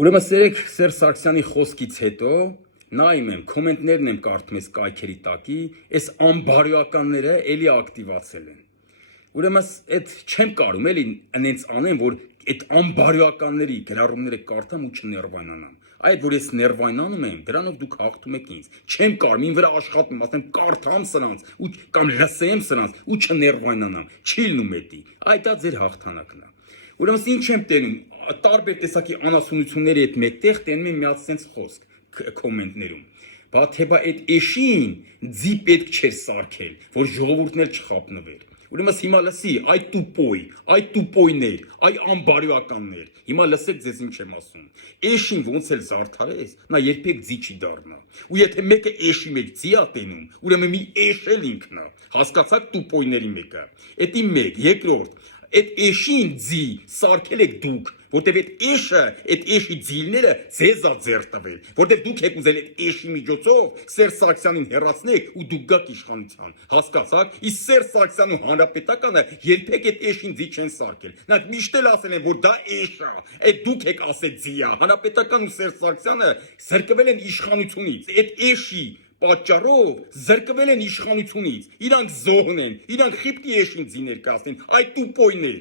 Ուրեմն սերեք Սերժ Սարգսյանի խոսքից հետո նայում եմ, կոմենտներն եմ կարդում ես կայքերի տակի, այս անբարոյականները էլի ակտիվացել են։ Ուրեմն այդ չեմ կարում էլի այնց անեմ, որ այդ անբարոյականների գրառումները կարդամ ու չներվայնանամ։ Այդ որ ես ներվայնանում եմ, դրանով դուք հաղթում եք ինձ։ Չեմ կարում ին վրա աշխատում, ասեմ կարդամ սրանց ու կամ լսեմ սրանց ու չներվայնանամ։ Չի լինում էդի։ Այդ դա ձեր հաղթանակն է։ Ուրեմն ինչ եմ տենում, տարբեր տեսակի անասունությունների հետ մեկտեղ տենում եմ միած sense խոսք կոմենտներում։ Բա թե բա այդ էշին ձի պետք չէր սարքել, որ ժողովուրդն էլ չխապնվեր։ Ուրեմն հիմա լսի, այ տուպոյներ, այ անբարոյականներ։ Հիմա լսեք ձեզ ինչ եմ ասում։ Էշին ոնց էլ զարդարես, նա երբեք ձի չի դառնա։ Ու եթե մեկը էշի մեջ ձի ա տենում, ուրեմն մի էշ էլ ինքն է։ Հասկացաք տուպոյների մեկը։ Էդի մեկ, երկրորդ այդ էշին ձի սարքել եք դուք, որտեվ այդ էշի ձիլները ձեզ ա ձեռ տվել, որտեվ դուք եք ուզել այդ էշի միջոցով Սերժ Սարգսյանին հեռացնեք ու դուք գաք իշխանության, հասկացաք, իսկ Սերժ Սարգսյանն ու Հանրապետականը երբեք այդ էշին ձի չեն սարքել, նրանք միշտ էլ ասել են, որ դա էշ ա, այդ դուք եք ասել ձի ա, Հանրապետականն ու Սերժ Սարգսյանը զրկվել են իշխանությունից, այդ էշի պատճառով զրկվել են իշխանությունից, իրանք զոհն են, իրանք խիպտի էշին ձի ներկայացնեն, այդ տուպոյներ